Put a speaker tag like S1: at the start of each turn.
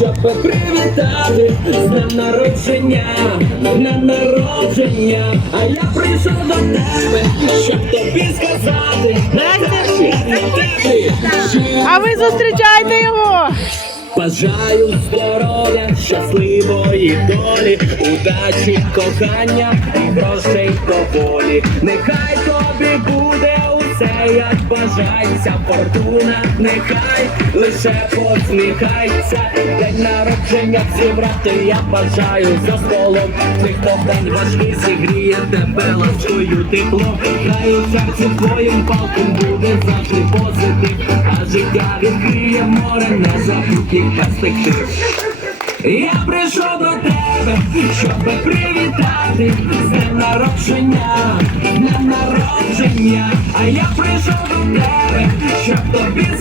S1: щоб привітати з днем народження, днем народження. А я прийшов до тебе, щоб тобі сказати, для тебе.
S2: А ви зустрічайте його!
S1: Бажаю здоров'я, щасливої долі, удачі, кохання і грошей доволі. Нехай тобі буде усе, як бажається фортуна, нехай лише посміхається. День народження зібрати я бажаю за столом. Ніхто день важкий зігріє тебе ласкою теплом. Хай у серці твоїм палком буде а життя відкриє море незабутніх перспектив. Я прийшов до тебе, щоб привітати з днем народження, днем народження. А я прийшов до тебе, щоб тобі.